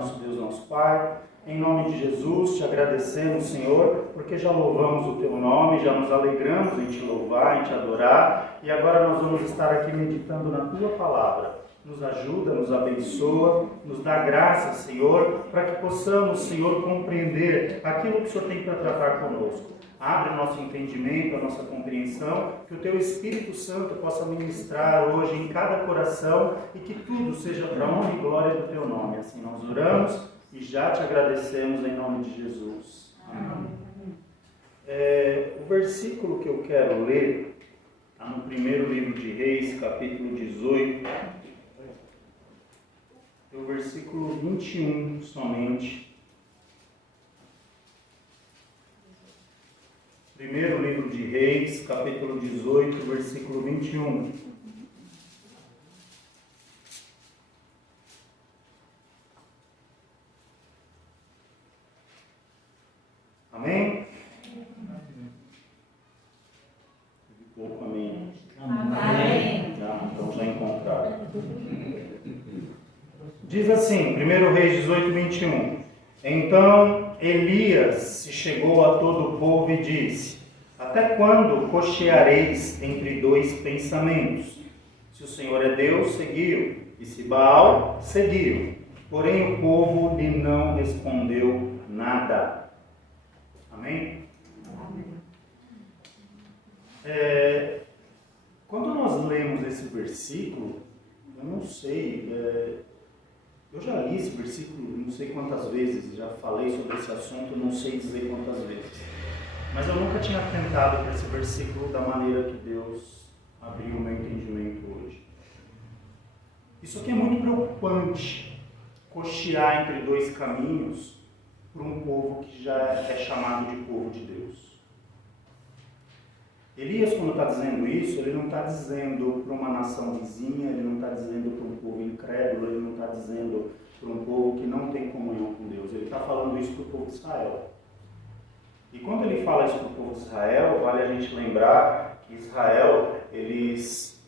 nosso Deus, nosso Pai. Em nome de Jesus, te agradecemos, Senhor, porque já louvamos o Teu nome, já nos alegramos em Te louvar, em Te adorar, e agora nós vamos estar aqui meditando na Tua Palavra. Nos ajuda, nos abençoa, nos dá graça, Senhor, para que possamos, Senhor, compreender aquilo que o Senhor tem para tratar conosco. Abre o nosso entendimento, a nossa compreensão, que o Teu Espírito Santo possa ministrar hoje em cada coração e que tudo seja para a honra e glória do Teu nome. Assim nós oramos e já Te agradecemos em nome de Jesus. Amém. O versículo que eu quero ler está no primeiro livro de Reis, capítulo 18, o versículo 21 somente. Primeiro livro de Reis, capítulo 18, versículo 21. Amém? Pouco amém. Amém. Então já encontraram. Diz assim, 1 Reis 18, 21. Então Elias se chegou a todo o povo e disse: Até quando cocheareis entre dois pensamentos? Se o Senhor é Deus, seguiu, e se Baal, seguiu. Porém o povo lhe não respondeu nada. Amém? Quando nós lemos esse versículo, eu não sei, eu já li esse versículo não sei quantas vezes, já falei sobre esse assunto, não sei dizer quantas vezes. Mas eu nunca tinha atentado para esse versículo da maneira que Deus abriu o meu entendimento hoje. Isso aqui é muito preocupante, cochear entre dois caminhos para um povo que já é chamado de povo de Deus. Elias, quando está dizendo isso, ele não está dizendo para uma nação vizinha, ele não está dizendo para um povo incrédulo, ele não está dizendo para um povo que não tem comunhão com Deus. Ele está falando isso para o povo de Israel. E quando ele fala isso para o povo de Israel, vale a gente lembrar que Israel, eles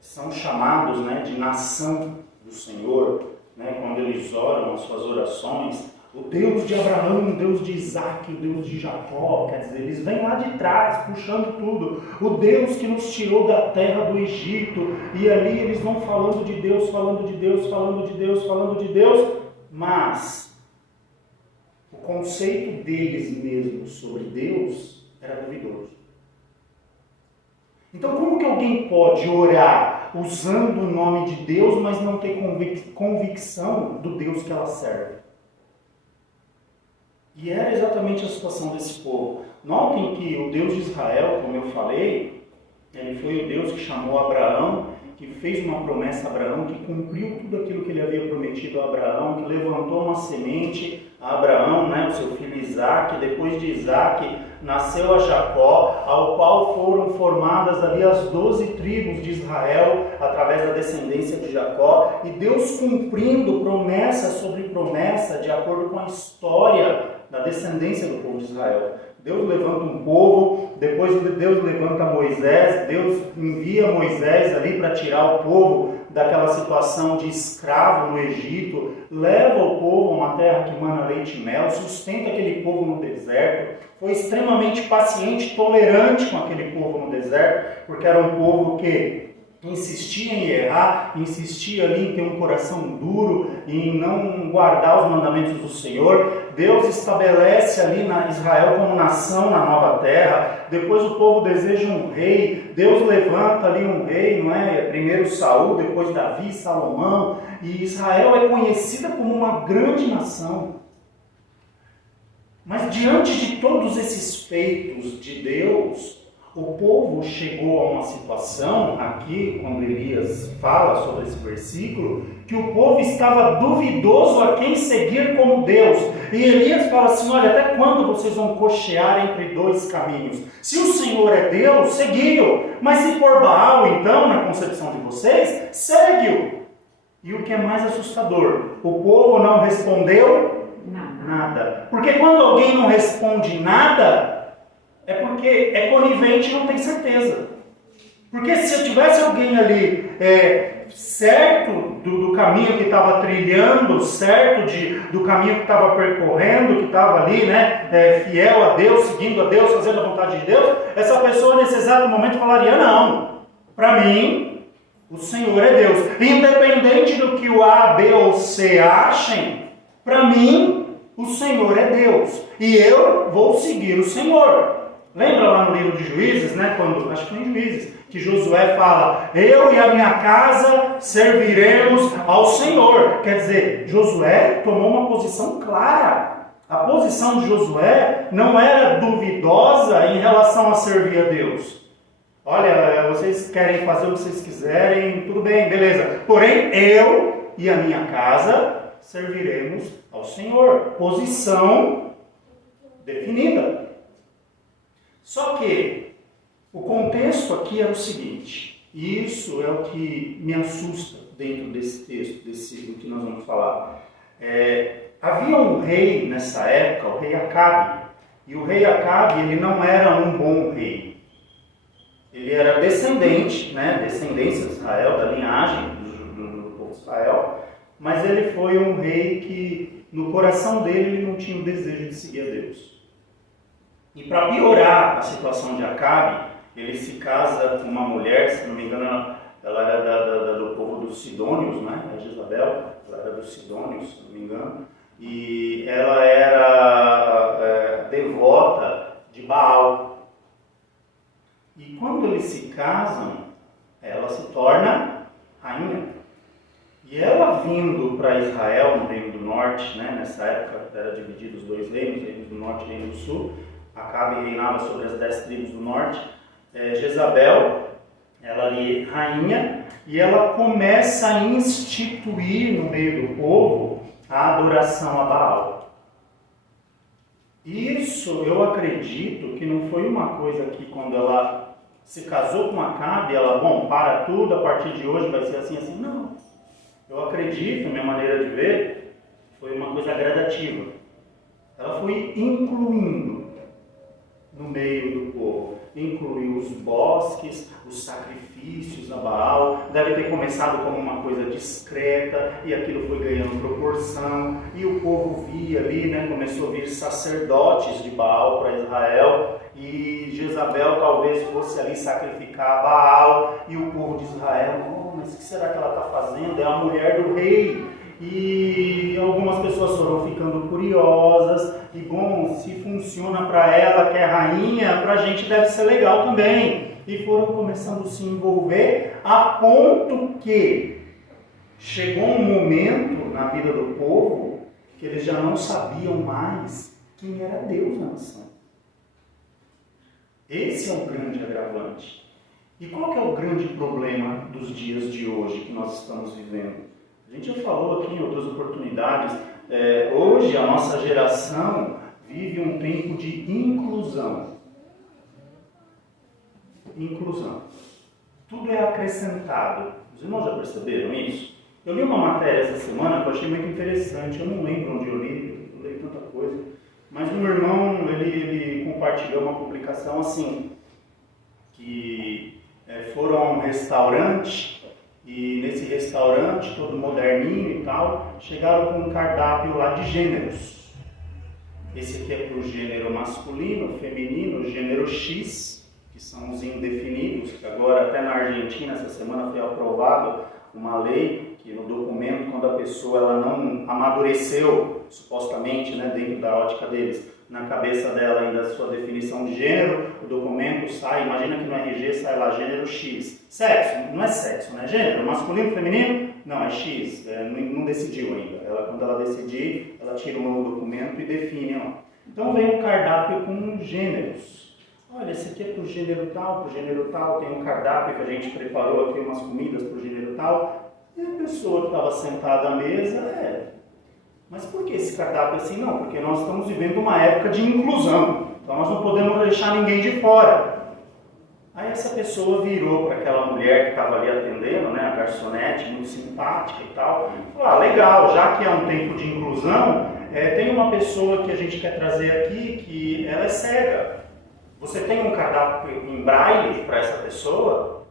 são chamados, né, de nação do Senhor, né, quando eles oram as suas orações. O Deus de Abraão, o Deus de Isaac, o Deus de Jacó, quer dizer, eles vêm lá de trás, puxando tudo. O Deus que nos tirou da terra do Egito, e ali eles vão falando de Deus, falando de Deus, falando de Deus, falando de Deus, mas o conceito deles mesmos sobre Deus era duvidoso. Então como que alguém pode orar usando o nome de Deus, mas não ter convicção do Deus que ela serve? E era exatamente a situação desse povo. Notem que o Deus de Israel, como eu falei, ele foi o Deus que chamou Abraão, que fez uma promessa a Abraão, que cumpriu tudo aquilo que ele havia prometido a Abraão, que levantou uma semente a Abraão, né, o seu filho Isaac. Depois de Isaac nasceu a Jacó, ao qual foram formadas ali as 12 tribos de Israel, através da descendência de Jacó. E Deus cumprindo promessa sobre promessa, de acordo com a história da descendência do povo de Israel. Deus levanta um povo, depois Deus levanta Moisés, Deus envia Moisés ali para tirar o povo daquela situação de escravo no Egito, leva o povo a uma terra que mana leite e mel, sustenta aquele povo no deserto, foi extremamente paciente, tolerante com aquele povo no deserto, porque era um povo que insistia em errar, insistia ali em ter um coração duro, em não guardar os mandamentos do Senhor. Deus estabelece ali na Israel como nação na nova terra. Depois o povo deseja um rei. Deus levanta ali um rei, não é? Primeiro Saul, depois Davi e Salomão. E Israel é conhecida como uma grande nação. Mas diante de todos esses feitos de Deus, o povo chegou a uma situação, aqui, quando Elias fala sobre esse versículo, que o povo estava duvidoso a quem seguir como Deus. E Elias fala assim: olha, até quando vocês vão cochear entre dois caminhos? Se o Senhor é Deus, seguiu. Mas se for Baal, então, na concepção de vocês, segue-o. E o que é mais assustador, o povo não respondeu nada. Porque quando alguém não responde nada, é porque é conivente e não tem certeza. Porque se eu tivesse alguém ali certo do caminho que estava trilhando, certo do caminho que estava percorrendo, que estava ali, né, fiel a Deus, seguindo a Deus, fazendo a vontade de Deus, essa pessoa nesse exato momento falaria, não, para mim, o Senhor é Deus. Independente do que o A, B ou C achem, para mim, o Senhor é Deus. E eu vou seguir o Senhor. Lembra lá no livro de Juízes, né? Quando, acho que foi em Juízes, que Josué fala, eu e a minha casa serviremos ao Senhor. Quer dizer, Josué tomou uma posição clara. A posição de Josué não era duvidosa em relação a servir a Deus. Olha, vocês querem fazer o que vocês quiserem, tudo bem, beleza. Porém, eu e a minha casa serviremos ao Senhor. Posição definida. Só que o contexto aqui era o seguinte, e isso é o que me assusta dentro desse texto, do que nós vamos falar. Havia um rei nessa época, o rei Acabe, e o rei Acabe ele não era um bom rei. Ele era descendente, né, descendência de Israel, da linhagem do povo de Israel, mas ele foi um rei que no coração dele ele não tinha o desejo de seguir a Deus. E para piorar a situação de Acabe, ele se casa com uma mulher, se não me engano, ela era do povo dos Sidônios, né? A Jezabel, ela era dos Sidônios, se não me engano, e ela era devota de Baal. E quando eles se casam, ela se torna rainha. E ela vindo para Israel, no Reino do Norte, né? Nessa época era dividido os dois reinos, Reino do Norte e Reino do Sul. Acabe reinava sobre as 10 tribos do norte. Jezabel, ela ali rainha, e ela começa a instituir no meio do povo a adoração a Baal. Isso eu acredito que não foi uma coisa que quando ela se casou com Acabe, ela, bom, para tudo, a partir de hoje vai ser assim, assim. Não. Eu acredito, minha maneira de ver, foi uma coisa gradativa. Ela foi incluindo no meio do povo. Incluiu os bosques, os sacrifícios a Baal. Deve ter começado como uma coisa discreta e aquilo foi ganhando proporção. E o povo via ali, né, começou a vir sacerdotes de Baal para Israel. E Jezabel talvez fosse ali sacrificar a Baal. E o povo de Israel, oh, mas o que será que ela está fazendo? É a mulher do rei. E algumas pessoas foram ficando curiosas, e bom, se funciona para ela que é rainha, para a gente deve ser legal também. E foram começando a se envolver, a ponto que chegou um momento na vida do povo que eles já não sabiam mais quem era Deus na nação. Esse é o grande agravante. E qual que é o grande problema dos dias de hoje que nós estamos vivendo? A gente já falou aqui em outras oportunidades, hoje a nossa geração vive um tempo de inclusão. Inclusão. Tudo é acrescentado. Os irmãos já perceberam isso? Eu li uma matéria essa semana que eu achei muito interessante, eu não lembro onde eu li tanta coisa, mas um irmão, ele compartilhou uma publicação assim, que foram a um restaurante, e nesse restaurante, todo moderninho e tal, chegaram com um cardápio lá de gêneros. Esse aqui é para o gênero masculino, feminino, gênero X, que são os indefinidos, que agora até na Argentina, essa semana foi aprovada uma lei que no documento, quando a pessoa ela não amadureceu, supostamente, né, dentro da ótica deles, na cabeça dela ainda a sua definição de gênero, o documento sai, imagina que no RG sai lá gênero X. Sexo, não é sexo, né? Gênero, masculino, feminino? Não, é X, não decidiu ainda. Quando ela decidir, ela tira um novo documento e define. Ó. Então vem um cardápio com gêneros. Olha, esse aqui é para o gênero tal, tem um cardápio que a gente preparou aqui, umas comidas para o gênero tal. E a pessoa que estava sentada à mesa, mas por que esse cardápio é assim? Não, porque nós estamos vivendo uma época de inclusão. Então nós não podemos deixar ninguém de fora. Aí essa pessoa virou para aquela mulher que estava ali atendendo, né, a garçonete, muito simpática e tal. Falou, legal, já que é um tempo de inclusão, tem uma pessoa que a gente quer trazer aqui que ela é cega. Você tem um cardápio em braille para essa pessoa?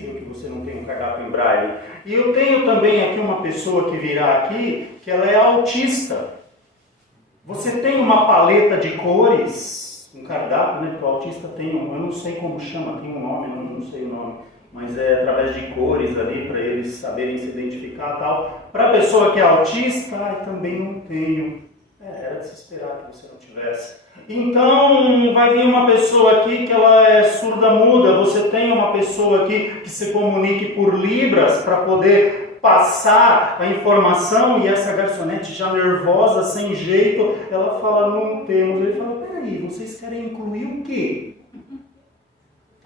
possível que você não tenha um cardápio em braille. E eu tenho também aqui uma pessoa que virá aqui, que ela é autista. Você tem uma paleta de cores, um cardápio, né? Porque o autista tem eu não sei como chama, tem um nome, não sei o nome. Mas é através de cores ali, para eles saberem se identificar e tal. Para a pessoa que é autista, também não tenho. Era de se esperar que você não tivesse. Então, vai vir uma pessoa aqui que ela é surda-muda, você tem uma pessoa aqui que se comunique por libras para poder passar a informação, e essa garçonete já nervosa, sem jeito, ela fala, não temos. Ele fala, peraí, vocês querem incluir o quê?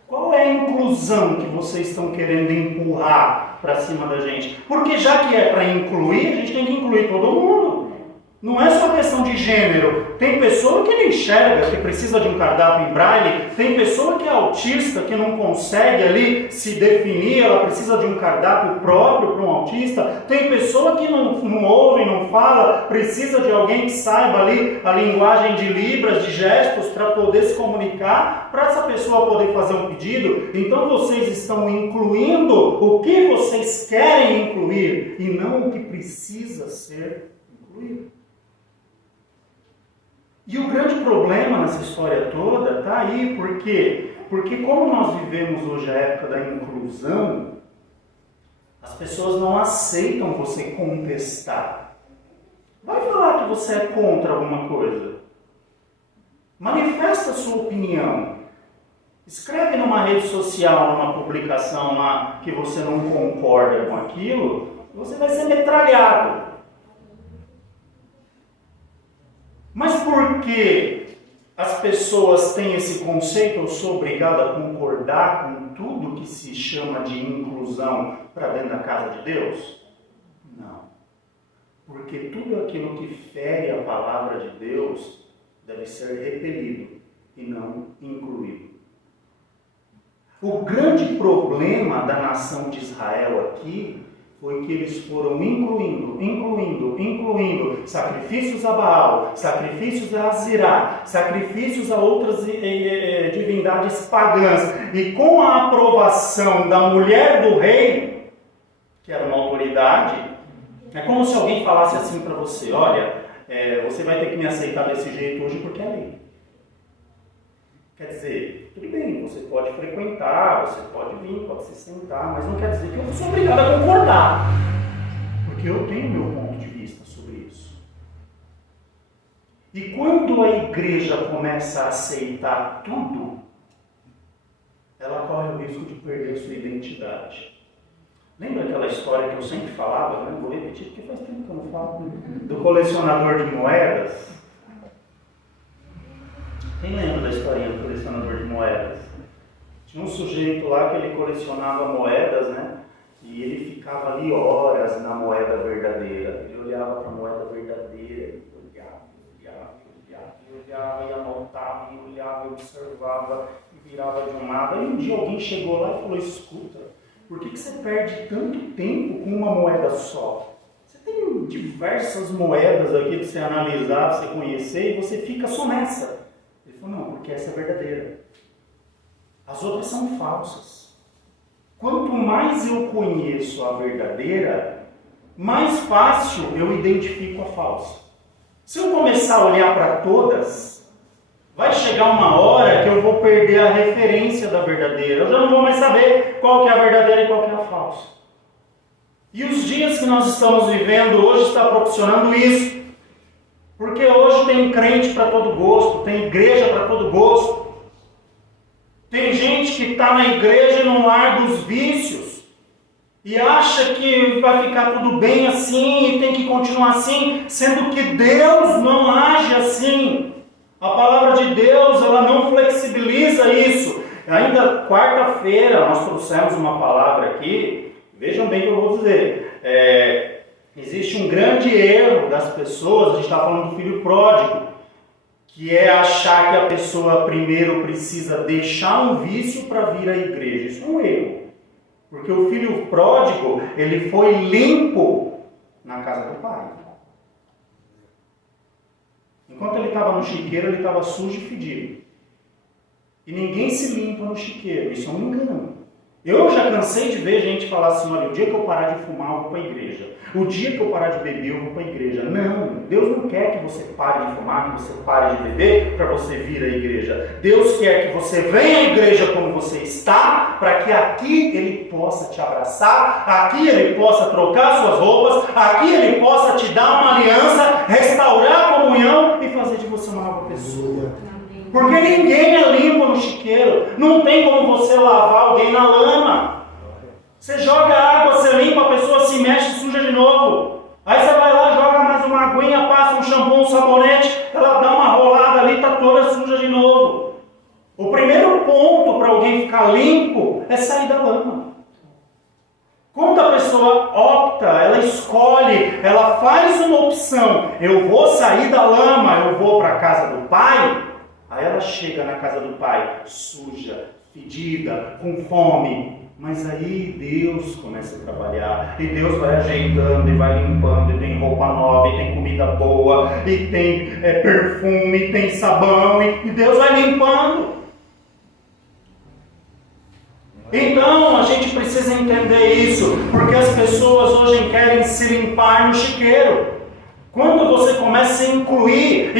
Qual é a inclusão que vocês estão querendo empurrar para cima da gente? Porque já que é para incluir, a gente tem que incluir todo mundo. Não é só questão de gênero. Tem pessoa que não enxerga, que precisa de um cardápio em braille. Tem pessoa que é autista, que não consegue ali se definir. Ela precisa de um cardápio próprio para um autista. Tem pessoa que não ouve, não fala. Precisa de alguém que saiba ali a linguagem de libras, de gestos, para poder se comunicar, para essa pessoa poder fazer um pedido. Então vocês estão incluindo o que vocês querem incluir e não o que precisa ser incluído. E o grande problema nessa história toda está aí, por quê? Porque como nós vivemos hoje a época da inclusão, as pessoas não aceitam você contestar. Vai falar que você é contra alguma coisa. Manifesta a sua opinião. Escreve numa rede social, numa publicação lá, que você não concorda com aquilo, você vai ser metralhado. Mas por que as pessoas têm esse conceito, eu sou obrigado a concordar com tudo que se chama de inclusão para dentro da casa de Deus? Não. Porque tudo aquilo que fere a palavra de Deus deve ser repelido e não incluído. O grande problema da nação de Israel aqui foi que eles foram incluindo sacrifícios a Baal, sacrifícios a Azirá, sacrifícios a outras divindades pagãs. E com a aprovação da mulher do rei, que era uma autoridade, é como se alguém falasse assim para você, olha, você vai ter que me aceitar desse jeito hoje porque é lei. Quer dizer, tudo bem, você pode frequentar, você pode vir, pode se sentar, mas não quer dizer que eu sou obrigado a concordar. Porque eu tenho meu ponto de vista sobre isso. E quando a igreja começa a aceitar tudo, ela corre o risco de perder sua identidade. Lembra aquela história que eu sempre falava, né? Vou repetir porque faz tempo que eu não falo, do colecionador de moedas? Quem lembra da historinha do colecionador de moedas? Tinha um sujeito lá que ele colecionava moedas, né? E ele ficava ali horas na moeda verdadeira. Ele olhava para a moeda verdadeira, olhava, e anotava, e olhava, e observava, e virava de um lado. Aí um dia alguém chegou lá e falou, escuta, por que você perde tanto tempo com uma moeda só? Você tem diversas moedas aqui para você analisar, para você conhecer, e você fica só nessa. Ele falou, não, porque essa é verdadeira. As outras são falsas. Quanto mais eu conheço a verdadeira, mais fácil eu identifico a falsa. Se eu começar a olhar para todas, vai chegar uma hora que eu vou perder a referência da verdadeira. Eu já não vou mais saber qual que é a verdadeira e qual que é a falsa. E os dias que nós estamos vivendo hoje está proporcionando isso. Porque hoje tem crente para todo gosto, tem igreja para todo gosto. Tem gente que está na igreja e não larga os vícios. E acha que vai ficar tudo bem assim e tem que continuar assim, sendo que Deus não age assim. A palavra de Deus, ela não flexibiliza isso. Ainda quarta-feira nós trouxemos uma palavra aqui, vejam bem o que eu vou dizer. Existe um grande erro das pessoas, a gente está falando do filho pródigo, que é achar que a pessoa primeiro precisa deixar um vício para vir à igreja. Isso é um erro. Porque o filho pródigo, ele foi limpo na casa do pai. Enquanto ele estava no chiqueiro, ele estava sujo e fedido. E ninguém se limpa no chiqueiro, isso é um engano. Eu já cansei de ver gente falar assim, olha, o dia que eu parar de fumar, eu vou para a igreja. O dia que eu parar de beber, eu vou para a igreja. Não, Deus não quer que você pare de fumar, que você pare de beber para você vir à igreja. Deus quer que você venha à igreja como você está, para que aqui Ele possa te abraçar, aqui Ele possa trocar suas roupas, aqui Ele possa te dar uma aliança, restaurar a comunhão e fazer de você uma nova pessoa. Porque ninguém é limpo no chiqueiro. Não tem como você lavar alguém na lama. Você joga água, você limpa, a pessoa se mexe e suja de novo. Aí você vai lá, joga mais uma aguinha, passa um shampoo, um sabonete, ela dá uma rolada ali, está toda suja de novo. O primeiro ponto para alguém ficar limpo é sair da lama. Quando a pessoa opta, ela escolhe, ela faz uma opção, eu vou sair da lama, eu vou para a casa do Pai. Aí ela chega na casa do Pai, suja, fedida, com fome. Mas aí Deus começa a trabalhar. E Deus vai ajeitando e vai limpando. E tem roupa nova, e tem comida boa, e tem perfume, e tem sabão. E Deus vai limpando. Então a gente precisa entender isso. Porque as pessoas hoje querem se limpar no chiqueiro. Quando você começa a incluir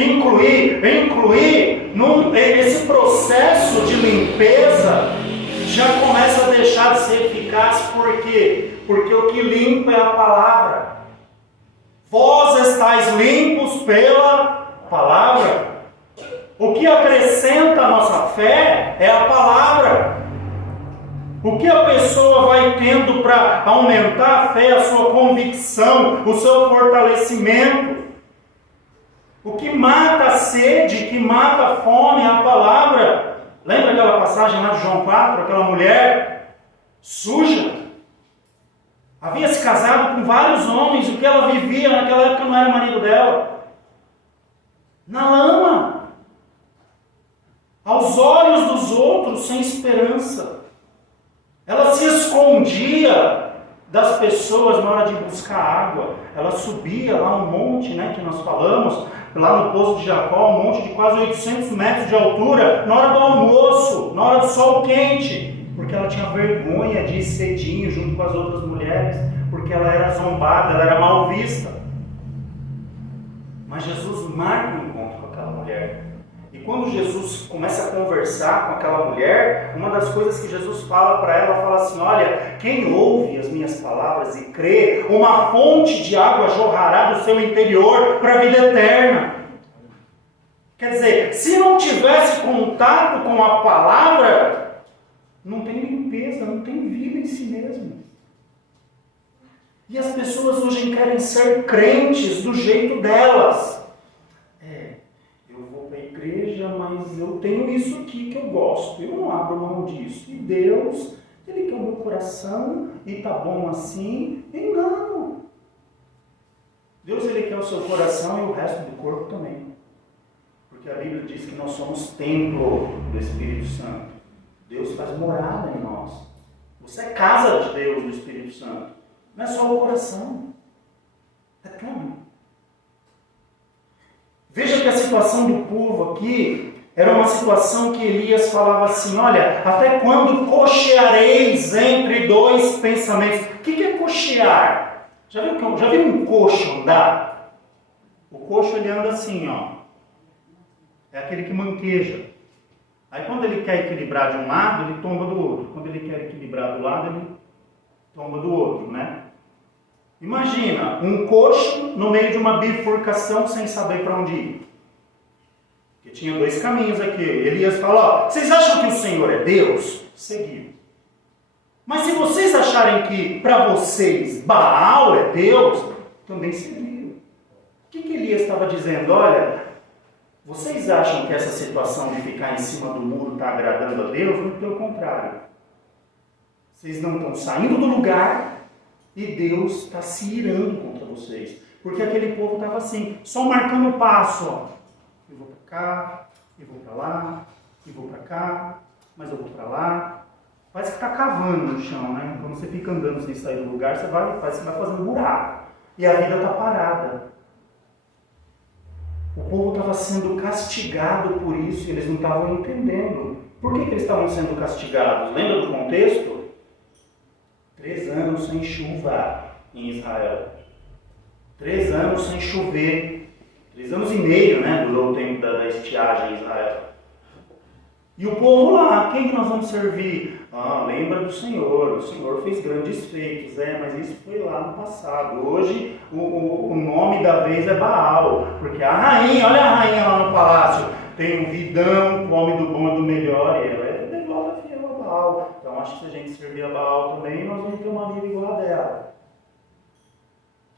esse processo de limpeza, já começa a deixar de ser eficaz. Por quê? Porque o que limpa é a palavra. Vós estáis limpos pela palavra. O que acrescenta a nossa fé é a palavra. O que a pessoa vai tendo para aumentar a fé, a sua convicção, o seu fortalecimento? O que mata a sede, que mata a fome é a palavra. Lembra aquela passagem lá de João 4, aquela mulher suja? Havia se casado com vários homens, o que ela vivia naquela época não era o marido dela. Na lama. Aos olhos dos outros, sem esperança. Ela se escondia das pessoas na hora de buscar água. Ela subia lá um monte, que nós falamos, lá no Poço de Jacó, um monte de quase 800 metros de altura, na hora do almoço, na hora do sol quente, porque ela tinha vergonha de ir cedinho junto com as outras mulheres, porque ela era zombada, ela era mal vista. Mas Jesus marca um encontro com aquela mulher. E quando Jesus começa a conversar com aquela mulher, uma das coisas que Jesus fala para ela, fala assim, olha, quem ouve as minhas palavras e crê, uma fonte de água jorrará do seu interior para a vida eterna. Quer dizer, se não tivesse contato com a palavra, não tem limpeza, não tem vida em si mesmo. E as pessoas hoje querem ser crentes do jeito delas. Mas eu tenho isso aqui que eu gosto, eu não abro mão disso. E Deus, Ele quer o meu coração e tá bom assim. Engano. Deus, Ele quer o seu coração e o resto do corpo também. Porque a Bíblia diz que nós somos templo do Espírito Santo. Deus faz morada em nós. Você é casa de Deus, do Espírito Santo. Não é só o coração. É tudo. Veja que a situação do povo aqui era uma situação que Elias falava assim, olha, até quando cocheareis entre dois pensamentos? O que é cochear? Já viu um coxo andar? O coxo ele anda assim, ó. É aquele que manqueja. Aí quando ele quer equilibrar de um lado, ele tomba do outro. Quando ele quer equilibrar do lado, ele tomba do outro, né? Imagina, um coxo no meio de uma bifurcação sem saber para onde ir. Porque tinha dois caminhos aqui. Elias fala, vocês acham que o Senhor é Deus? Seguiu. Mas se vocês acharem que para vocês Baal é Deus, também seguiram. O que Elias estava dizendo? Olha, vocês acham que essa situação de ficar em cima do muro está agradando a Deus? Muito pelo contrário. Vocês não estão saindo do lugar e Deus está se irando contra vocês. Porque aquele povo estava assim, só marcando o passo. Ó. Eu vou para cá, eu vou para lá, eu vou para cá, mas eu vou para lá. Parece que está cavando no chão, né? Quando você fica andando sem sair do lugar, parece que vai fazendo buraco. E a vida está parada. O povo estava sendo castigado por isso e eles não estavam entendendo. Por que eles estavam sendo castigados? Lembra do contexto? 3 anos sem chuva em Israel. 3 anos sem chover. 3 anos e meio, né? Durou o tempo da estiagem em Israel. E o povo lá, quem que nós vamos servir? Lembra do Senhor. O Senhor fez grandes feitos, mas isso foi lá no passado. Hoje o nome da vez é Baal. Porque a rainha, olha a rainha lá no palácio. Tem um vidão, come do bom e do melhor. E ela é devota fiel a Baal. Então acho que se a gente servir a Baal também, nós vamos ter uma vida igual a dela.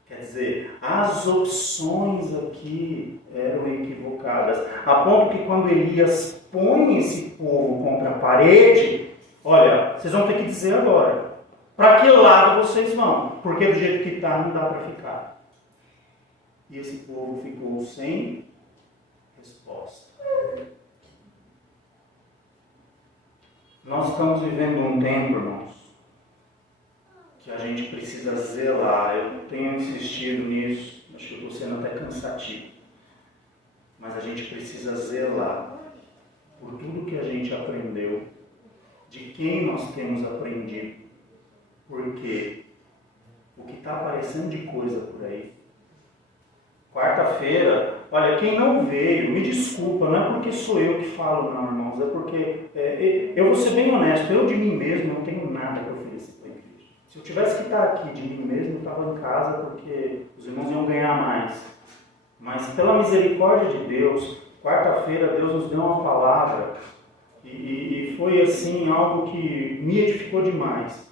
Quer dizer, as opções aqui eram equivocadas. A ponto que quando Elias põe esse povo contra a parede, olha, vocês vão ter que dizer agora, para que lado vocês vão? Porque do jeito que está não dá para ficar. E esse povo ficou sem resposta. Nós estamos vivendo um tempo, irmãos, que a gente precisa zelar. Eu tenho insistido nisso, acho que eu estou sendo até cansativo. Mas a gente precisa zelar por tudo que a gente aprendeu, de quem nós temos aprendido. Porque o que está aparecendo de coisa por aí. Quarta-feira, olha, quem não veio, me desculpa, não é porque sou eu que falo, não, irmãos, é porque eu vou ser bem honesto, eu de mim mesmo não tenho nada para oferecer para a igreja. Se eu tivesse que estar aqui de mim mesmo, eu estava em casa porque os irmãos iam ganhar mais. Mas pela misericórdia de Deus, quarta-feira Deus nos deu uma palavra e foi assim algo que me edificou demais.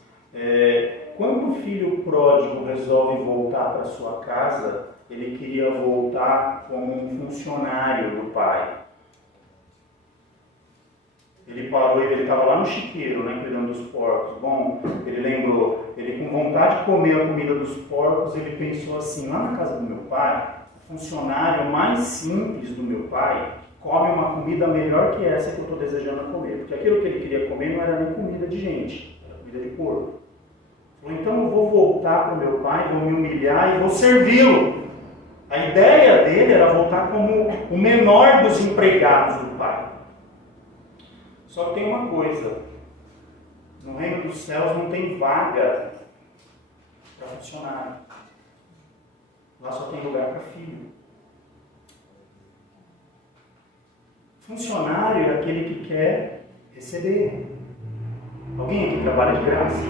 Quando o filho pródigo resolve voltar para sua casa, ele queria voltar como um funcionário do pai. Ele parou, ele estava lá no chiqueiro, né, cuidando dos porcos. Bom, ele lembrou, ele com vontade de comer a comida dos porcos, ele pensou assim, lá na casa do meu pai, o funcionário mais simples do meu pai come uma comida melhor que essa que eu estou desejando comer. Porque aquilo que ele queria comer não era nem comida de gente, era comida de porco. Falou, então eu vou voltar para o meu pai, vou me humilhar e vou servi-lo. A ideia dele era voltar como o menor dos empregados do pai. Só que tem uma coisa, no reino dos céus não tem vaga para funcionário. Lá só tem lugar para filho. Funcionário é aquele que quer receber. Alguém aqui trabalha de graça?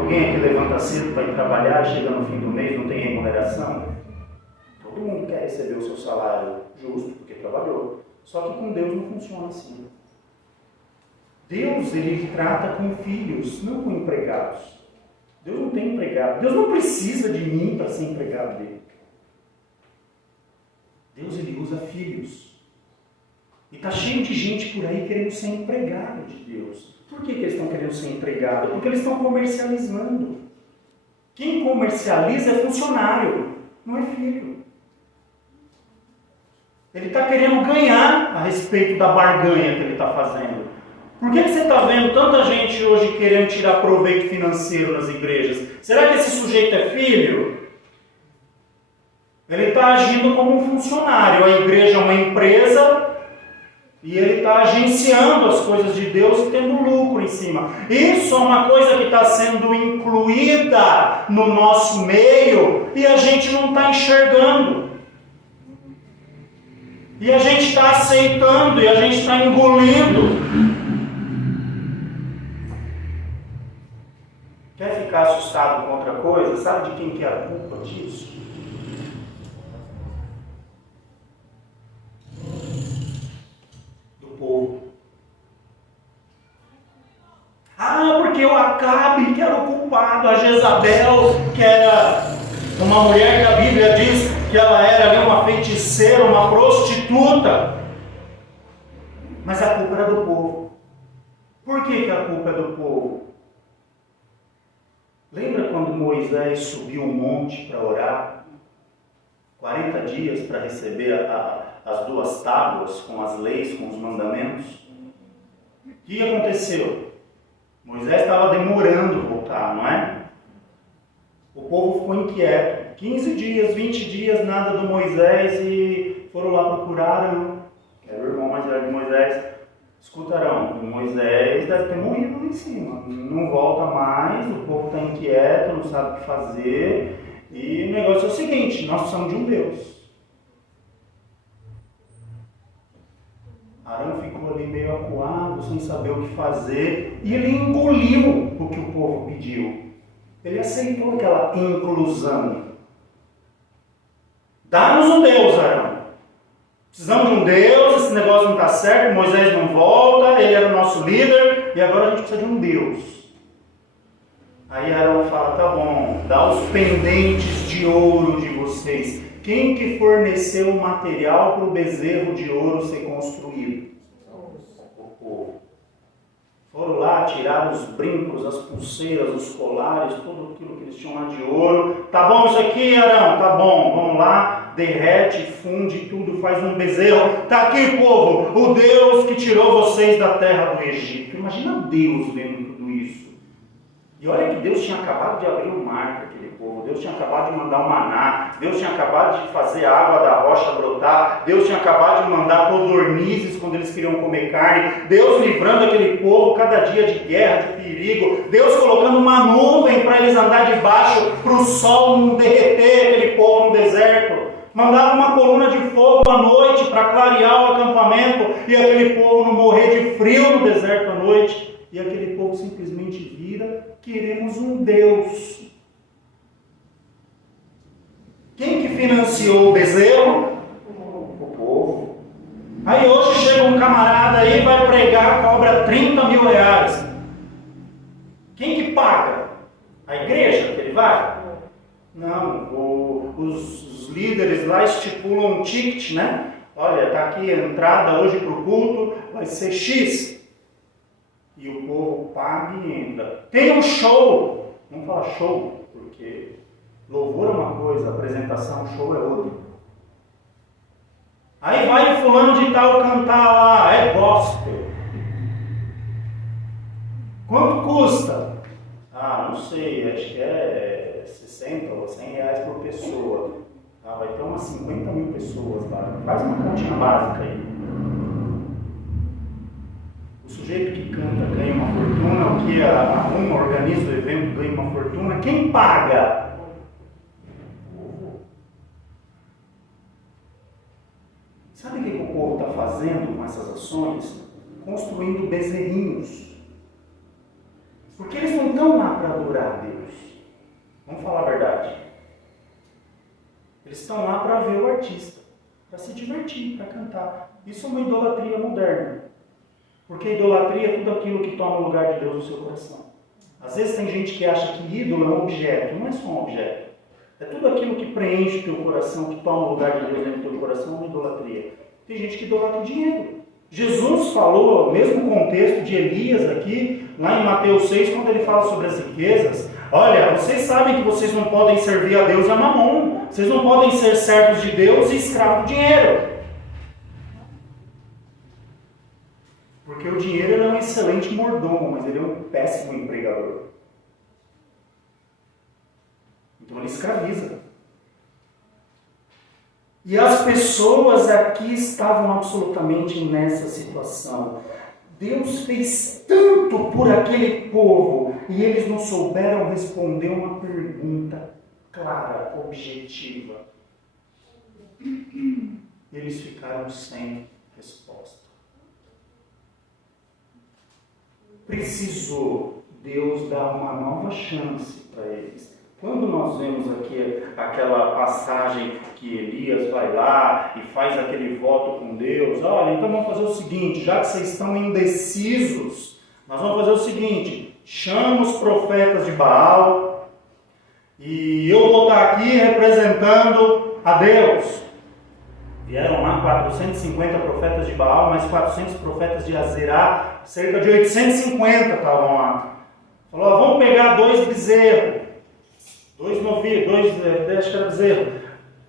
Alguém aqui levanta cedo para ir trabalhar, chega no fim do mês, não tem remuneração? Todo mundo quer receber o seu salário justo, porque trabalhou. Só que com Deus não funciona assim. Deus, ele trata com filhos, não com empregados. Deus não tem empregado. Deus não precisa de mim para ser empregado dele. Deus, ele usa filhos. E está cheio de gente por aí querendo ser empregado de Deus. Por que eles estão querendo ser empregado? Porque eles estão comercializando. Quem comercializa é funcionário, não é filho. Ele está querendo ganhar a respeito da barganha que ele está fazendo. Por que você está vendo tanta gente hoje querendo tirar proveito financeiro nas igrejas? Será que esse sujeito é filho? Ele está agindo como um funcionário. A igreja é uma empresa e ele está agenciando as coisas de Deus e tendo lucro em cima. Isso é uma coisa que está sendo incluída no nosso meio e a gente não está enxergando. E a gente está aceitando e a gente está engolindo. Quer ficar assustado com outra coisa? Sabe de quem que é a culpa disso? Do povo. Porque o Acabe que era o culpado, a Jezabel, que era uma mulher que a Bíblia diz que ela era ali uma feiticeira, uma prostituta. Mas a culpa era do povo. Por que a culpa é do povo? Lembra quando Moisés subiu um monte para orar? 40 dias para receber as 2 tábuas com as leis, com os mandamentos? O que aconteceu? Moisés estava demorando voltar, não é? O povo ficou inquieto. 15 dias, 20 dias, nada do Moisés e foram lá procurar. Era o irmão mais velho de Moisés. Escutarão, Moisés deve ter morrido lá em cima. Não volta mais, o povo está inquieto, não sabe o que fazer. E o negócio é o seguinte, nós precisamos de um Deus. Arão ficou ali meio acuado, sem saber o que fazer, e ele engoliu o que o povo pediu. Ele aceitou aquela inclusão. Dá-nos um Deus, Arão. Precisamos de um Deus, esse negócio não está certo, Moisés não volta, ele era o nosso líder, e agora a gente precisa de um Deus. Aí Arão fala, tá bom, dá os pendentes de ouro de vocês. Quem que forneceu o material para o bezerro de ouro ser construído? O povo. Foram lá, tiraram os brincos, as pulseiras, os colares, tudo aquilo que eles tinham lá de ouro. Tá bom isso aqui, Arão? Tá bom, vamos lá, derrete, funde tudo, faz um bezerro. Tá aqui, povo, o Deus que tirou vocês da terra do Egito. Imagina Deus vendo tudo isso. E olha que Deus tinha acabado de abrir o mar para aquele povo, Deus tinha acabado de mandar o maná, Deus tinha acabado de fazer a água da rocha brotar, Deus tinha acabado de mandar codornizes quando eles queriam comer carne, Deus livrando aquele povo cada dia de guerra, de perigo, Deus colocando uma nuvem para eles andar debaixo, para o sol não derreter aquele povo no deserto, mandava uma coluna de fogo à noite para clarear o acampamento e aquele povo não morrer de frio no deserto à noite. E aquele povo simplesmente vira, queremos um Deus. Quem que financiou o bezerro? O povo. Aí hoje chega um camarada aí, vai pregar, cobra 30 mil reais. Quem que paga? A igreja que ele vai? Não, os líderes lá estipulam um ticket, né? Olha, está aqui a entrada hoje para o culto, vai ser X. E o povo paga e entra. Tem um show, não fala show, porque louvor é uma coisa, apresentação, show é outra. Aí vai o fulano de tal cantar lá, é gospel. Quanto custa? Ah, não sei, acho que é 60 ou 100 reais por pessoa. Ah, vai ter umas 50 mil pessoas lá. Faz uma continha básica aí. O sujeito que canta ganha uma fortuna, o que arruma, organiza o evento ganha uma fortuna. Quem paga? Sabe o que o povo está fazendo com essas ações? Construindo bezerrinhos. Porque eles não estão lá para adorar a Deus. Vamos falar a verdade. Eles estão lá para ver o artista, para se divertir, para cantar. Isso é uma idolatria moderna. Porque idolatria é tudo aquilo que toma o lugar de Deus no seu coração. Às vezes tem gente que acha que ídolo é um objeto. Não é só um objeto. É tudo aquilo que preenche o teu coração, que toma o lugar de Deus dentro do teu coração, é uma idolatria. Tem gente que idolatra o dinheiro. Jesus falou, mesmo contexto de Elias aqui, lá em Mateus 6, quando ele fala sobre as riquezas. Olha, vocês sabem que vocês não podem servir a Deus e a Mamon. Vocês não podem ser servos de Deus e escravos do dinheiro. Porque o dinheiro ele é um excelente mordomo, mas ele é um péssimo empregador. Então ele escraviza. E as pessoas aqui estavam absolutamente nessa situação. Deus fez tanto por aquele povo e eles não souberam responder uma pergunta clara, objetiva. Eles ficaram sem resposta. Precisou Deus dar uma nova chance para eles. Quando nós vemos aqui aquela passagem que Elias vai lá e faz aquele voto com Deus, olha, então vamos fazer o seguinte, já que vocês estão indecisos, nós vamos fazer o seguinte, chama os profetas de Baal e eu vou estar aqui representando a Deus. Vieram lá 450 profetas de Baal, mais 400 profetas de Azerá, cerca de 850 estavam lá. Falou, vamos pegar 2 bezerros, 2 novilhos, acho que era bezerro.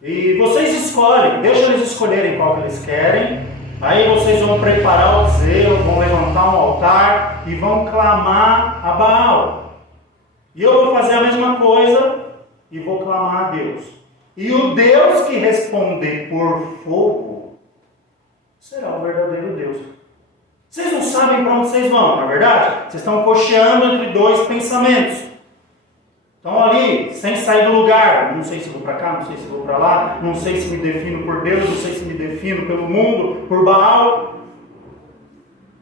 E vocês escolhem, deixa eles escolherem qual que eles querem. Aí vocês vão preparar o bezerro, vão levantar um altar e vão clamar a Baal. E eu vou fazer a mesma coisa e vou clamar a Deus. E o Deus que responder por fogo será o verdadeiro Deus. Vocês não sabem para onde vocês vão, não é verdade? Vocês estão cocheando entre dois pensamentos. Estão ali, sem sair do lugar. Não sei se vou para cá, não sei se vou para lá, não sei se me defino por Deus, não sei se me defino pelo mundo, por Baal.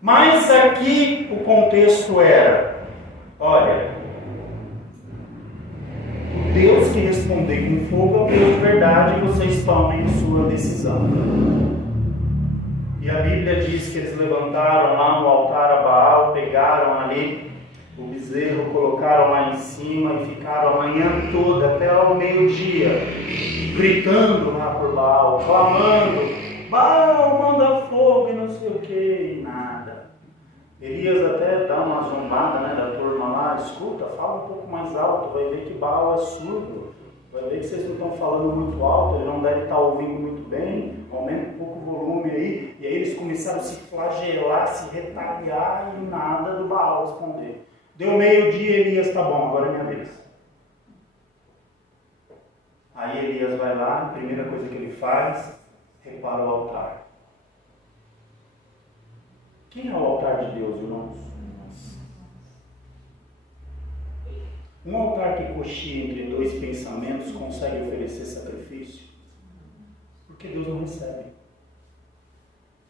Mas aqui o contexto era, olha, o Deus que responder com fogo é o Deus de verdade, e vocês tomem sua decisão. E a Bíblia diz que eles levantaram lá no altar a Baal, pegaram ali o bezerro, colocaram lá em cima e ficaram a manhã toda, até ao meio-dia, gritando lá por Baal, clamando, Baal, manda fogo e não sei o que, e nada. Elias até dá uma zombada, né, da turma lá, escuta, fala um pouco mais alto, vai ver que Baal é surdo, vai ver que vocês não estão falando muito alto, ele não deve estar ouvindo muito bem, aumenta um pouco o volume aí. E aí eles começaram a se flagelar, se retaliar e nada do Baal responder. Deu meio-dia, Elias, tá bom, agora é minha vez. Aí Elias vai lá, a primeira coisa que ele faz, repara o altar. Quem é o altar de Deus, irmãos? Um altar que coxia entre dois pensamentos consegue oferecer sacrifício? Porque Deus não recebe.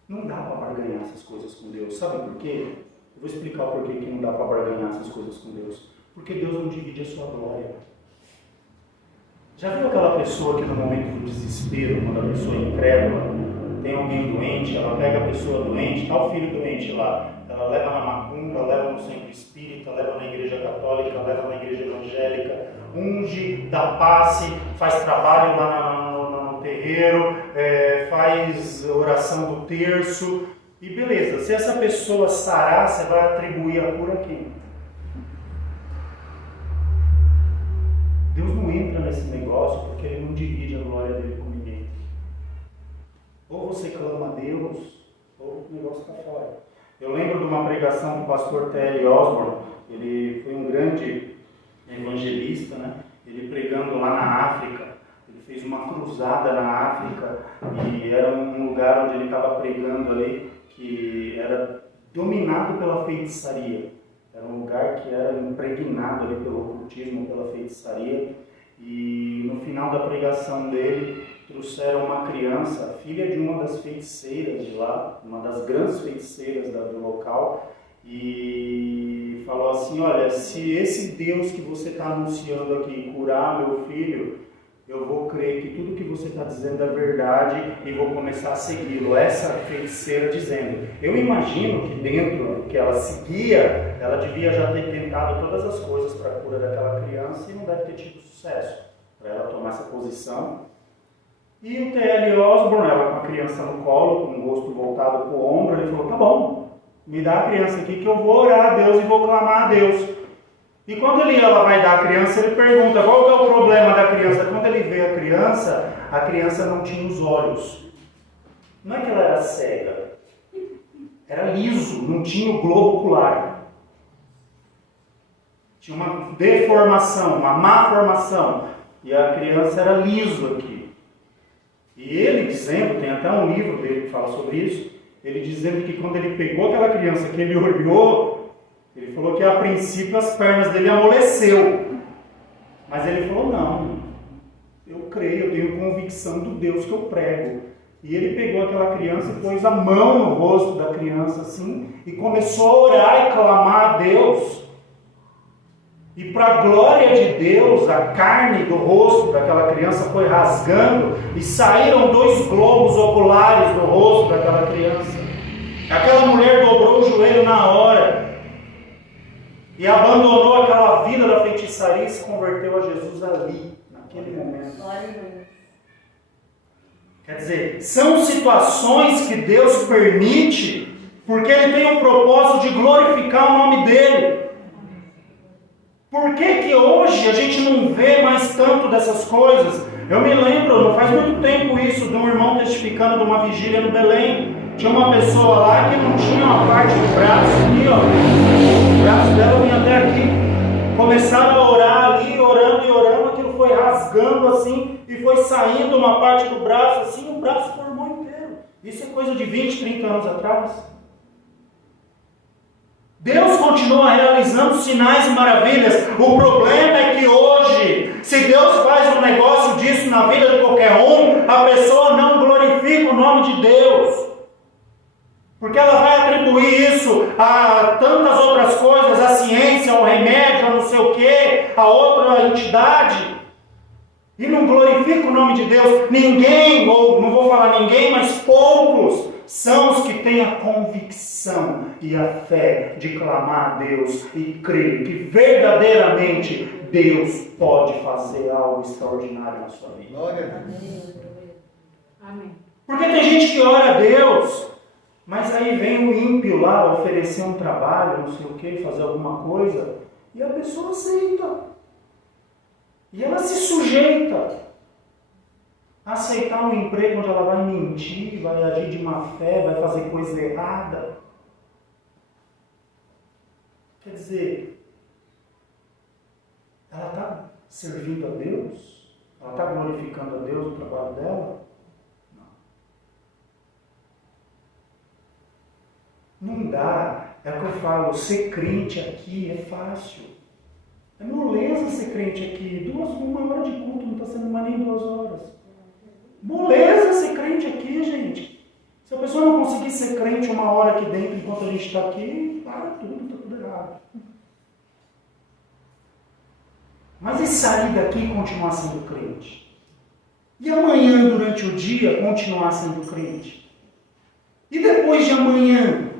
Não dá para barganhar essas coisas com Deus. Sabe por quê? Eu vou explicar o porquê que não dá para barganhar essas coisas com Deus. Porque Deus não divide a sua glória. Já viu aquela pessoa que no momento do desespero, quando a pessoa é incrédula, tem alguém doente, ela pega a pessoa doente, está o filho doente lá, ela leva na macumba, leva no centro espírita, leva na igreja católica, leva na igreja evangélica, unge, dá passe, faz trabalho lá no terreiro, faz oração do terço, e beleza, se essa pessoa sarar, você vai atribuir a cura a quem? Deus não entra nesse negócio porque Ele não divide a glória dele com ninguém. Ou você clama a Deus, ou o negócio está fora. Eu lembro de uma pregação do pastor T.L. Osborne, ele foi um grande evangelista, né? Ele pregando lá na África, ele fez uma cruzada na África, e era um lugar onde ele estava pregando ali, que era dominado pela feitiçaria. Era um lugar que era impregnado ali pelo ocultismo, pela feitiçaria. E no final da pregação dele, trouxeram uma criança, filha de uma das feiticeiras de lá, uma das grandes feiticeiras do local, e falou assim, olha, se esse Deus que você está anunciando aqui curar meu filho, eu vou crer que tudo que você está dizendo é verdade e vou começar a segui-lo. Essa feiticeira dizendo. Eu imagino que dentro do que ela seguia, ela devia já ter tentado todas as coisas para a cura daquela criança e não deve ter tido sucesso para ela tomar essa posição. E o T.L. Osborne, ela com a criança no colo, com o rosto voltado para o ombro, ele falou, tá bom, me dá a criança aqui que eu vou orar a Deus e vou clamar a Deus. E quando ela vai dar a criança, ele pergunta, qual que é o problema da criança? Quando ele vê a criança não tinha os olhos. Não é que ela era cega, era liso, não tinha o globo ocular. Tinha uma deformação, uma má formação. E a criança era liso aqui. E ele dizendo, tem até um livro dele que fala sobre isso, ele dizendo que quando ele pegou aquela criança que ele olhou, ele falou que a princípio as pernas dele amoleceu. Mas ele falou, não, eu creio, eu tenho convicção do Deus que eu prego. E ele pegou aquela criança e pôs a mão no rosto da criança assim, e começou a orar e clamar a Deus. E para a glória de Deus, a carne do rosto daquela criança foi rasgando e saíram 2 globos oculares do rosto daquela criança. Aquela mulher dobrou o joelho na hora e abandonou aquela vida da feitiçaria e se converteu a Jesus ali, naquele momento. Quer dizer, são situações que Deus permite porque Ele tem o propósito de glorificar o nome dEle. Por que hoje a gente não vê mais tanto dessas coisas? Eu me lembro, não faz muito tempo isso, de um irmão testificando de uma vigília no Belém. Tinha uma pessoa lá que não tinha uma parte do braço aqui, ó. O braço dela vinha até aqui. Começaram a orar ali, orando e orando, aquilo foi rasgando assim, e foi saindo uma parte do braço assim, o braço formou inteiro. Isso é coisa de 20, 30 anos atrás. continua realizando sinais e maravilhas. O problema é que hoje, se Deus faz um negócio disso na vida de qualquer um, a pessoa não glorifica o nome de Deus. Porque ela vai atribuir isso a tantas outras coisas, a ciência, ao remédio, a não sei o quê, a outra entidade. E não glorifica o nome de Deus. Ninguém, ou não vou falar ninguém, mas poucos são os que têm a convicção e a fé de clamar a Deus e crer que verdadeiramente Deus pode fazer algo extraordinário na sua vida. Glória a Deus. Amém. Porque tem gente que ora a Deus, mas aí vem o ímpio lá oferecer um trabalho, não sei o que, fazer alguma coisa, e a pessoa aceita. E ela se sujeita a aceitar um emprego onde ela vai mentir, vai agir de má fé, vai fazer coisa errada. Quer dizer, ela está servindo a Deus? Ela está glorificando a Deus no trabalho dela? Não dá. É o que eu falo, ser crente aqui é fácil. É moleza ser crente aqui. 1 hora de culto não está sendo mais nem 2 horas. Moleza ser crente aqui, gente. Se a pessoa não conseguir ser crente 1 hora aqui dentro enquanto a gente está aqui, para tudo, está tudo errado. Mas e sair daqui e continuar sendo crente? E amanhã, durante o dia, continuar sendo crente? E depois de amanhã?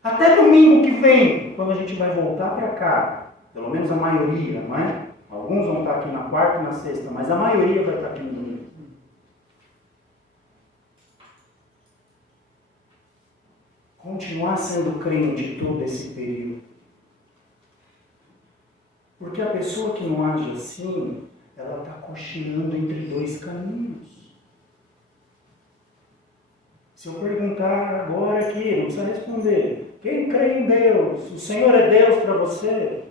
Até domingo que vem, quando a gente vai voltar para cá. Pelo menos a maioria, não é? Alguns vão estar aqui na quarta e na sexta, mas a maioria vai estar aqui no domingo. Continuar sendo crente todo esse período. Porque a pessoa que não age assim, ela está cocheando entre 2 caminhos. Se eu perguntar agora aqui, não precisa responder. Quem crê em Deus? O Senhor é Deus para você?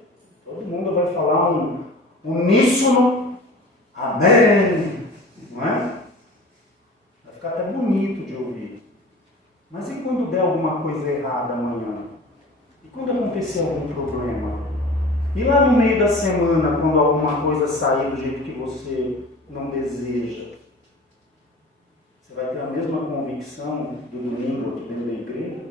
Todo mundo vai falar um uníssono, amém, não é? Vai ficar até bonito de ouvir. Mas e quando der alguma coisa errada amanhã? E quando acontecer algum problema? E lá no meio da semana, quando alguma coisa sair do jeito que você não deseja? Você vai ter a mesma convicção do domingo aqui dentro da igreja?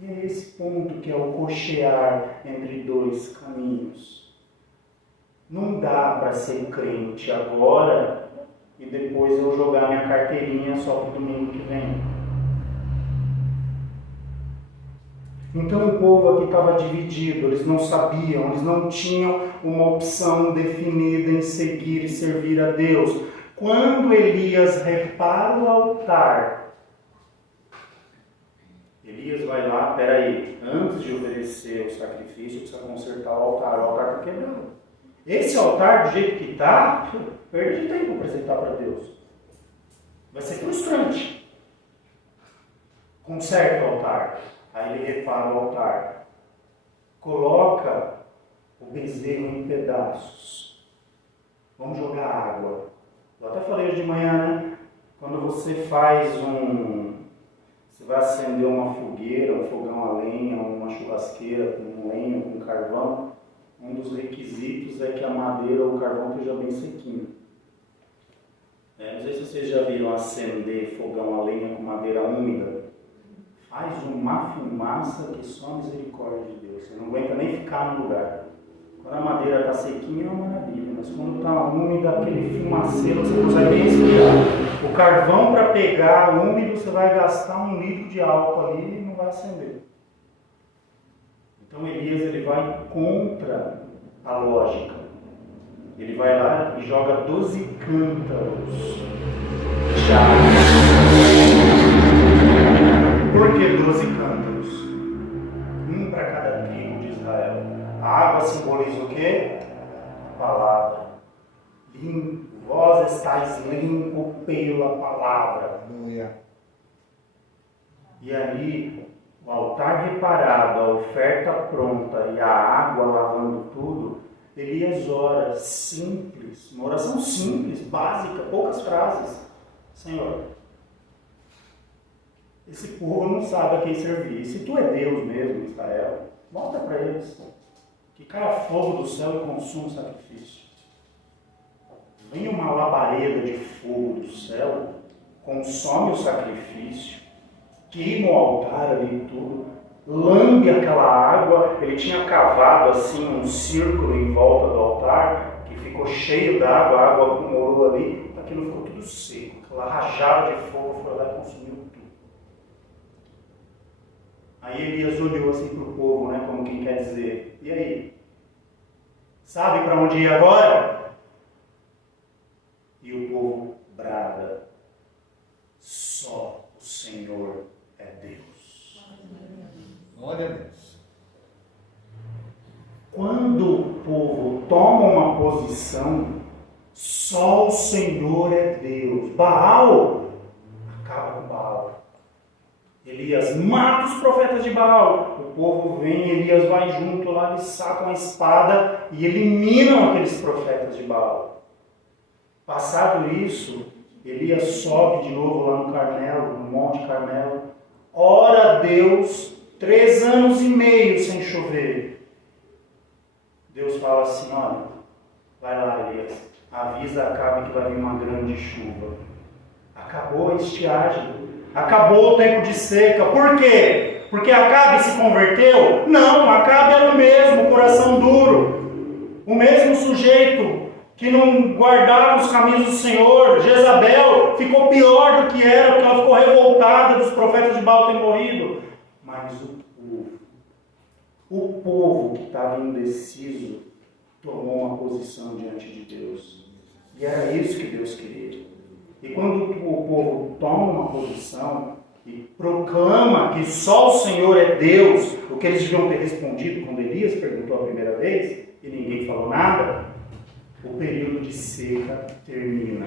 E é esse ponto que é o cochear entre 2 caminhos. Não dá para ser crente agora e depois eu jogar minha carteirinha só para o domingo que vem. Então o povo aqui estava dividido, eles não sabiam, eles não tinham uma opção definida em seguir e servir a Deus. Quando Elias repara o altar, Elias vai lá, peraí, antes de oferecer o sacrifício, precisa consertar o altar está quebrado. Esse altar, do jeito que está, perdi tempo para apresentar para Deus. Vai ser frustrante. Conserta o altar, aí ele repara o altar. Coloca o bezerro em pedaços. Vamos jogar água. Eu até falei hoje de manhã, né? Quando você faz você vai acender uma fogueira, um fogão a lenha, uma churrasqueira com lenha, com carvão, um dos requisitos é que a madeira ou o carvão esteja bem sequinho. Não sei se vocês já viram acender fogão a lenha com madeira úmida. Faz uma fumaça que só a misericórdia de Deus. Você não aguenta nem ficar no lugar. Quando a madeira está sequinha é uma maravilha, mas quando está úmida, aquele fumaceiro, você não consegue nem respirar. O carvão, para pegar úmido, você vai gastar 1 litro de álcool ali e não vai acender. Então Elias ele vai contra a lógica. Ele vai lá e joga 12 cântaros. Já. Por que 12 cântaros? Um para cada tribo de Israel. A água simboliza o quê? A palavra. Limpo. Vós estáis limpo pela palavra. Aleluia. E ali, o altar reparado, a oferta pronta e a água lavando tudo, Elias ora simples, uma oração simples, básica, poucas frases. Senhor, Esse povo não sabe a quem servir. Se tu é Deus mesmo, Israel, volta para eles. Que caia fogo do céu e consuma o sacrifício. Vem uma labareda de fogo do céu, consome o sacrifício, queima o altar ali e tudo, lambe aquela água. Ele tinha cavado assim um círculo em volta do altar, que ficou cheio d'água, a água acumulou ali, aquilo ficou tudo seco. Aquela rajada de fogo foi lá e consumiu tudo. Aí Elias olhou assim para o povo, né, como quem quer dizer, e aí? Sabe para onde ir agora? E o povo brada, só o Senhor é Deus. Glória a Deus. Quando o povo toma uma posição, só o Senhor é Deus. Baal, acaba com Baal. Elias mata os profetas de Baal. O povo vem, Elias vai junto lá, eles sacam a espada e eliminam aqueles profetas de Baal. Passado isso, Elias sobe de novo lá no Carmelo, no Monte Carmelo, ora a Deus 3 anos e meio sem chover. Deus fala assim, olha, vai lá Elias, avisa Acabe que vai vir uma grande chuva. Acabou a estiagem, acabou o tempo de seca. Por quê? Porque Acabe se converteu? Não, Acabe era o mesmo, coração duro, o mesmo sujeito que não guardava os caminhos do Senhor. Jezabel ficou pior do que era, porque ela ficou revoltada dos profetas de Baal terem morrido. Mas o povo que estava indeciso, tomou uma posição diante de Deus. E era isso que Deus queria. E quando o povo toma uma posição e proclama que só o Senhor é Deus, o que eles deviam ter respondido quando Elias perguntou a primeira vez, e ninguém falou nada, o período de seca termina.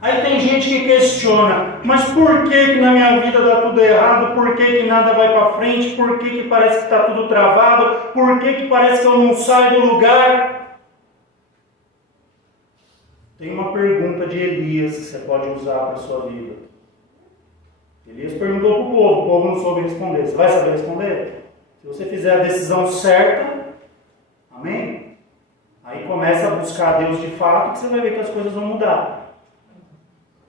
Aí tem gente que questiona, mas por que na minha vida dá tudo errado? Por que nada vai para frente? Por que parece que está tudo travado? Por que parece que eu não saio do lugar? Tem uma pergunta de Elias que você pode usar para a sua vida. Elias perguntou para o povo não soube responder. Você vai saber responder? Se você fizer a decisão certa, amém? Aí começa a buscar a Deus de fato, que você vai ver que as coisas vão mudar.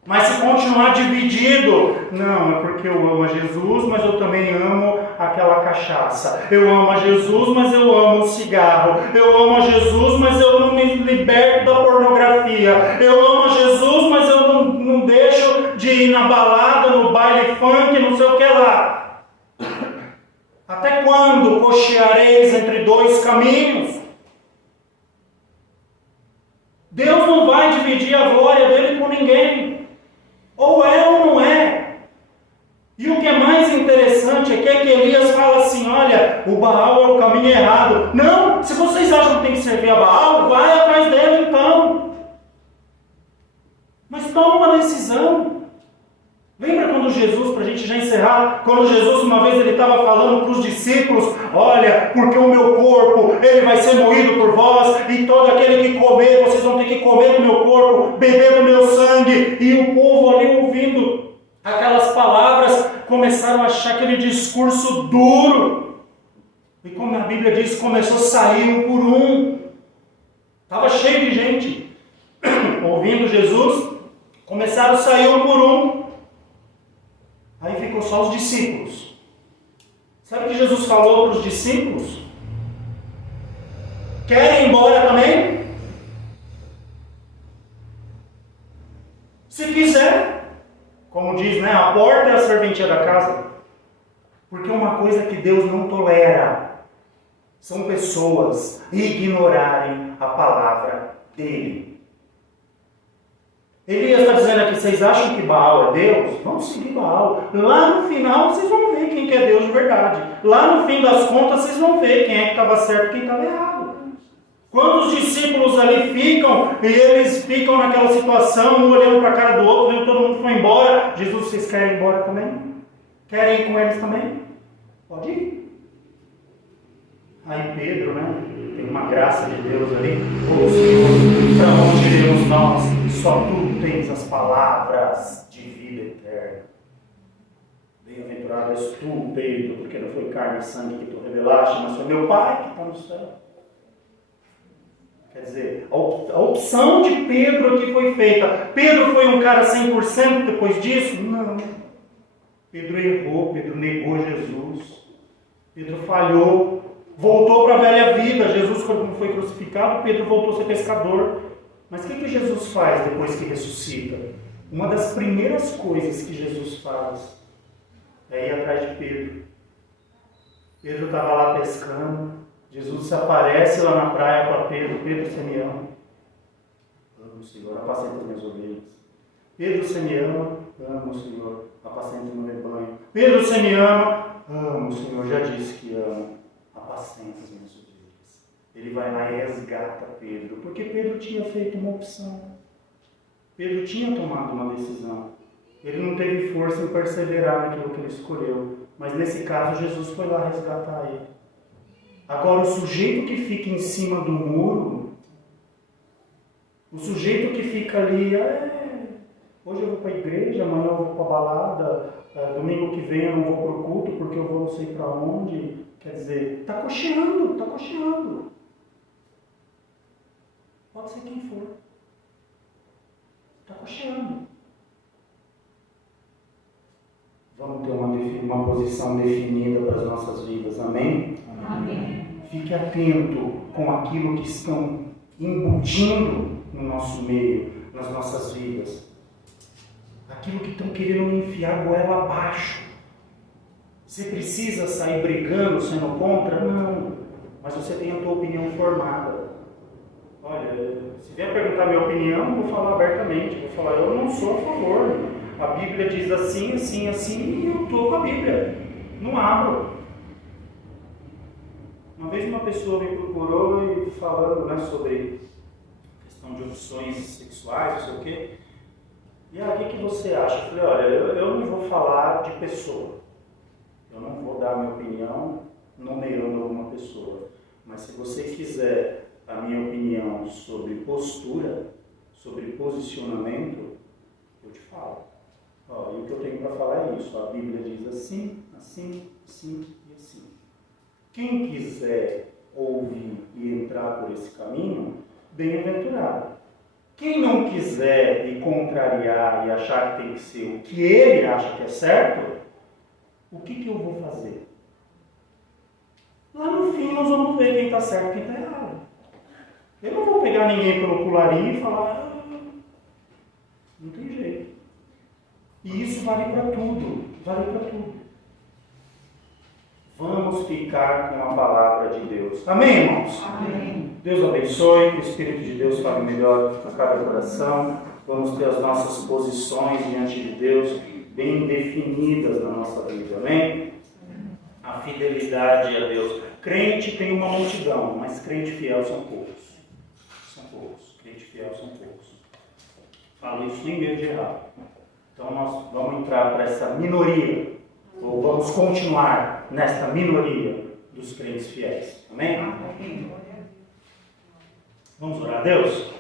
Mas se continuar dividido, não, é porque eu amo a Jesus, mas eu também amo aquela cachaça. Eu amo a Jesus, mas eu amo o cigarro. Eu amo a Jesus, mas eu não me liberto da pornografia. Eu amo a Jesus, mas eu não deixo de ir na balada, no baile funk, não sei o que lá. Até quando cocheareis entre 2 caminhos? Deus não vai dividir a glória dele com ninguém. Ou é ou não é. E o que é mais interessante é que Elias fala assim, olha, o Baal é o caminho errado. Não, se vocês acham que tem que servir a Baal, vai atrás dele então. Mas toma uma decisão. Lembra quando Jesus, para a gente já encerrar, quando Jesus uma vez ele estava falando para os discípulos, olha, porque o meu corpo, ele vai ser moído por vós, e todo aquele que comer, vocês vão ter que comer do meu corpo, beber do meu sangue. E o povo ali ouvindo aquelas palavras, começaram a achar aquele discurso duro. E como a Bíblia diz, começou a sair um por um. Estava cheio de gente ouvindo Jesus, começaram a sair um por um. Aí ficou só os discípulos. Sabe o que Jesus falou para os discípulos? Querem ir embora também? Se quiser. Como diz, né? A porta é a serventia da casa. Porque uma coisa que Deus não tolera são pessoas ignorarem a palavra dele. Elias está dizendo aqui, vocês acham que Baal é Deus? Vamos seguir Baal. Lá no final vocês vão ver quem que é Deus de verdade. Lá no fim das contas vocês vão ver quem é que estava certo e quem estava errado. Quando os discípulos ali ficam, e eles ficam naquela situação, um olhando para a cara do outro, vendo todo mundo foi embora. Jesus, vocês querem ir embora também? Querem ir com eles também? Pode ir. Aí Pedro, né? Tem uma graça de Deus ali. Ô Senhor, para onde iremos nós? Só tu tens as palavras de vida eterna. Bem-aventurado és tu, Pedro, porque não foi carne e sangue que tu revelaste, mas foi meu Pai que está no céu. Quer dizer, a opção de Pedro aqui foi feita. Pedro foi um cara 100% depois disso? Não. Pedro errou, Pedro negou Jesus. Pedro falhou, voltou para a velha vida. Jesus, quando foi crucificado, Pedro voltou a ser pescador. Mas o que Jesus faz depois que ressuscita? Uma das primeiras coisas que Jesus faz é ir atrás de Pedro. Pedro estava lá pescando. Jesus se aparece lá na praia para Pedro. Pedro, você me ama? Amo, Senhor, apacenta as minhas ovelhas. Pedro, você me ama? Amo, Senhor, apacenta o meu rebanho. Pedro, você me ama? Amo, Senhor, já disse que amo. Apacenta as minhas ovelhas. Ele vai lá e resgata Pedro, porque Pedro tinha feito uma opção. Pedro tinha tomado uma decisão. Ele não teve força em perseverar naquilo que ele escolheu. Mas nesse caso, Jesus foi lá resgatar ele. Agora, o sujeito que fica em cima do muro, o sujeito que fica ali, hoje eu vou para a igreja, amanhã eu vou para a balada, domingo que vem eu não vou para o culto porque eu vou não sei para onde. Quer dizer, está cocheando, está cocheando. Pode ser quem for. Está cocheando. Vamos ter uma posição definida para as nossas vidas, amém? Amém. Fique atento com aquilo que estão embutindo no nosso meio, nas nossas vidas. Aquilo que estão querendo enfiar a goela abaixo. Você precisa sair brigando, sendo contra? Não. Mas você tem a tua opinião formada. Olha, se vier perguntar minha opinião, eu vou falar abertamente. Vou falar, eu não sou a favor. A Bíblia diz assim, assim, assim, e eu estou com a Bíblia. Não abro. Uma vez uma pessoa me procurou e falando, né, sobre questão de opções sexuais, não sei o quê. E aí, o que você acha? Eu falei, olha, eu não vou falar de pessoa. Eu não vou dar minha opinião nomeando alguma pessoa. Mas se você quiser a minha opinião sobre postura, sobre posicionamento, eu te falo. E o que eu tenho para falar é isso. A Bíblia diz assim, assim, assim e assim. Quem quiser ouvir e entrar por esse caminho, bem-aventurado. Quem não quiser e contrariar e achar que tem que ser o que ele acha que é certo, o que eu vou fazer? Lá no fim nós vamos ver quem está certo e quem está errado. Eu não vou pegar ninguém pelo colarinho e falar, não tem jeito. E isso vale para tudo, vale para tudo. Vamos ficar com a palavra de Deus. Amém, irmãos? Amém. Deus abençoe, que o Espírito de Deus fale melhor a cada coração. Vamos ter as nossas posições diante de Deus bem definidas na nossa vida. Amém? A fidelidade a Deus. Crente tem uma multidão, mas crente fiel são poucos. São poucos. Crente fiel são poucos. Falo isso sem medo de errar. Então nós vamos entrar para essa minoria. Ou vamos continuar nesta minoria dos crentes fiéis. Amém? Amém. Vamos orar a Deus?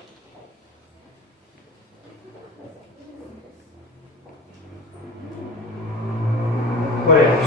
Oremos.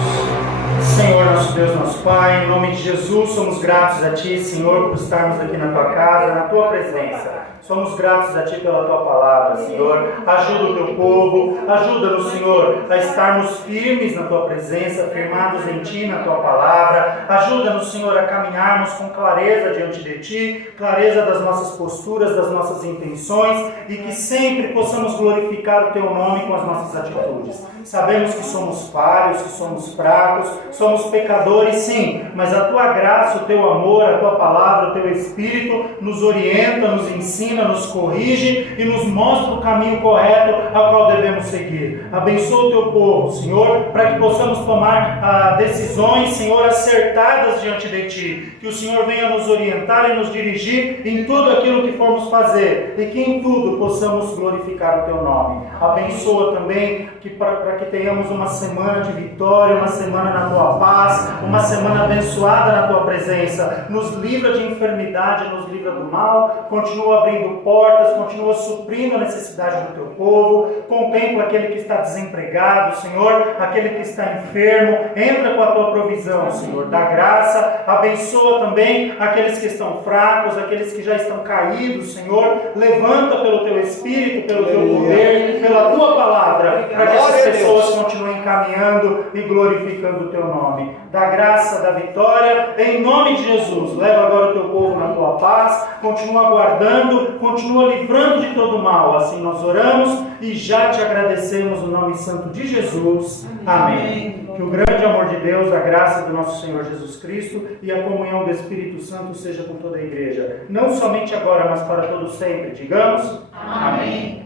Senhor, nosso Deus, nosso Pai, em nome de Jesus, somos gratos a Ti, Senhor, por estarmos aqui na Tua casa, na Tua presença. Somos gratos a Ti pela Tua palavra, Senhor. Ajuda o Teu povo, ajuda-nos, Senhor, a estarmos firmes na Tua presença, firmados em Ti, na Tua palavra. Ajuda-nos, Senhor, a caminharmos com clareza diante de Ti, clareza das nossas posturas, das nossas intenções, e que sempre possamos glorificar o Teu nome com as nossas atitudes. Sabemos que somos falhos, que somos fracos, somos pecadores, sim, mas a Tua graça, o Teu amor, a Tua palavra, o Teu Espírito nos orienta, nos ensina, nos corrige e nos mostra o caminho correto ao qual devemos seguir. Abençoa o Teu povo, Senhor, para que possamos tomar decisões, Senhor, acertadas diante de Ti. Que o Senhor venha nos orientar e nos dirigir em tudo aquilo que formos fazer e que em tudo possamos glorificar o Teu nome. Abençoa também para que tenhamos uma semana de vitória, uma semana na Tua paz, uma semana abençoada na Tua presença. Nos livra de enfermidade, nos livra do mal, continua abrindo abrindo portas, continua suprindo a necessidade do teu povo, contempla aquele que está desempregado, Senhor, aquele que está enfermo, entra com a tua provisão, Senhor, dá graça, abençoa também aqueles que estão fracos, aqueles que já estão caídos, Senhor, levanta pelo teu Espírito, pelo teu poder, pela tua palavra, para que essas pessoas continuem caminhando e glorificando o teu nome. Dá graça, dá vitória, em nome de Jesus. Leva agora o teu povo na tua paz, continua guardando, continua livrando de todo mal. Assim nós oramos e já te agradecemos no nome santo de Jesus. Amém. Que o grande amor de Deus, a graça do nosso Senhor Jesus Cristo e a comunhão do Espírito Santo seja com toda a igreja, não somente agora, mas para todo sempre. Digamos: amém.